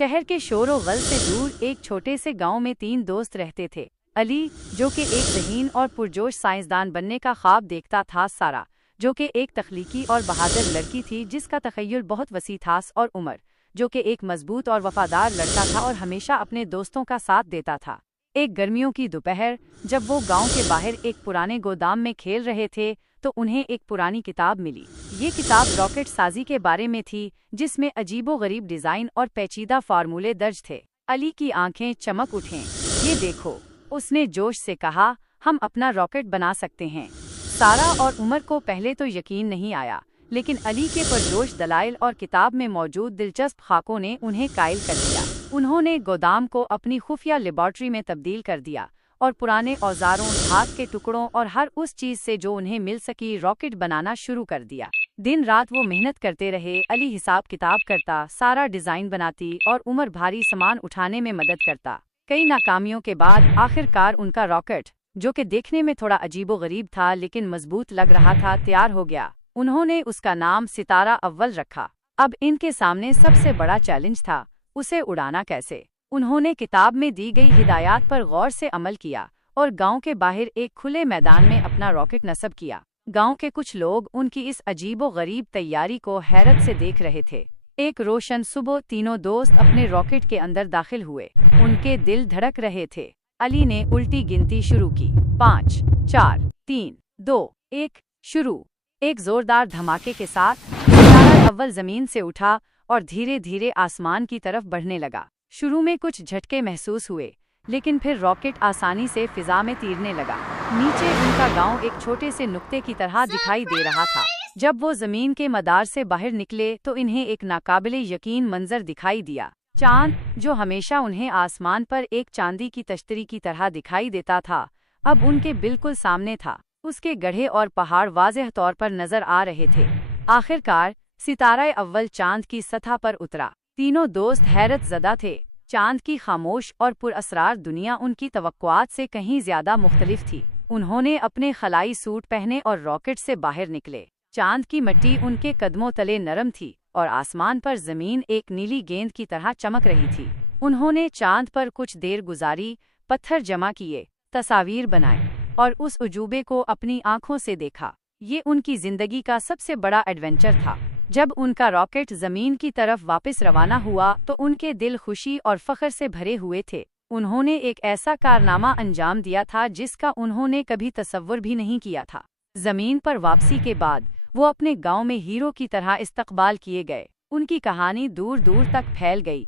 शहर के शोर और गल से दूर एक छोटे से गांव में 3 दोस्त रहते थे। अली, जो कि एक ज़हीन और पुरजोश साइंसदान बनने का ख्वाब देखता था, सारा, जो कि एक तख्लीकी और बहादुर लड़की थी जिसका तख़य्युल बहुत वसी था, और उमर, जो कि एक मजबूत और वफादार लड़का था और हमेशा अपने दोस्तों का साथ देता था। एक गर्मियों की दोपहर, जब वो गांव के बाहर एक पुराने गोदाम में खेल रहे थे तो उन्हें एक पुरानी किताब मिली। ये किताब रॉकेट साजी के बारे में थी, जिसमें अजीबो-गरीब डिज़ाइन और पेचीदा फार्मूले दर्ज थे। अली की आंखें चमक उठें। ये देखो, उसने जोश से कहा, हम अपना रॉकेट बना सकते हैं। सारा और उमर को पहले तो यकीन नहीं आया, लेकिन अली के पुरजोश दलाइल और किताब में मौजूद दिलचस्प खाकों ने उन्हें कायल कर दिया। उन्होंने गोदाम को अपनी खुफिया लेबॉर्ट्री में तब्दील कर दिया और पुराने औजारों, धात के टुकड़ों और हर उस चीज से जो उन्हें मिल सकी रॉकेट बनाना शुरू कर दिया। दिन रात वो मेहनत करते रहे। अली हिसाब किताब करता, सारा डिजाइन बनाती और उमर भारी सामान उठाने में मदद करता। कई नाकामियों के बाद आखिरकार उनका रॉकेट, जो कि देखने में थोड़ा अजीबो-गरीब था लेकिन मजबूत लग रहा था, तैयार हो गया। उन्होंने उसका नाम सितारा अव्वल रखा। अब इनके सामने सबसे बड़ा चैलेंज था, उसे उड़ाना कैसे। उन्होंने किताब में दी गई हिदायत पर गौर से अमल किया और गांव के बाहर एक खुले मैदान में अपना रॉकेट नस्ब किया। गांव के कुछ लोग उनकी इस अजीबो-गरीब तैयारी को हैरत से देख रहे थे। एक रोशन सुबह तीनों दोस्त अपने रॉकेट के अंदर दाखिल हुए। उनके दिल धड़क रहे थे। अली ने उल्टी गिनती शुरू की, 5, 4, 3, 2, 1, शुरू। एक जोरदार धमाके के साथ सितारा अव्वल जमीन से उठा और धीरे धीरे आसमान की तरफ बढ़ने लगा। शुरू में कुछ झटके महसूस हुए, लेकिन फिर रॉकेट आसानी से फिजा में तीरने लगा। नीचे उनका गांव एक छोटे से नुक्ते की तरह दिखाई दे रहा था। जब वो जमीन के मदार से बाहर निकले तो इन्हें एक नाकाबिले यकीन मंजर दिखाई दिया। चांद, जो हमेशा उन्हें आसमान पर एक चांदी की तश्तरी की तरह दिखाई देता था, अब उनके बिल्कुल सामने था। उसके गड्ढे और पहाड़ वाज़ेह तौर पर नजर आ रहे थे। आखिरकार सितारा अव्वल चांद की सतह पर उतरा। तीनों दोस्त हैरत ज़दा थे। चांद की खामोश और पुरअसरार दुनिया उनकी तवक्कुआत से कहीं ज्यादा मुख्तलिफ थी। उन्होंने अपने खलाई सूट पहने और रॉकेट से बाहर निकले। चांद की मिट्टी उनके कदमों तले नरम थी और आसमान पर जमीन एक नीली गेंद की तरह चमक रही थी। उन्होंने चांद पर कुछ देर गुजारी, पत्थर जमा किए, तस्वीर बनाए और उस उजूबे को अपनी आंखों से देखा। ये उनकी जिंदगी का सबसे बड़ा एडवेंचर था। जब उनका रॉकेट जमीन की तरफ वापस रवाना हुआ तो उनके दिल खुशी और फख्र से भरे हुए थे। उन्होंने एक ऐसा कारनामा अंजाम दिया था जिसका उन्होंने कभी तसव्वुर भी नहीं किया था। जमीन पर वापसी के बाद वो अपने गांव में हीरो की तरह इस्तकबाल किए गए। उनकी कहानी दूर दूर तक फैल गई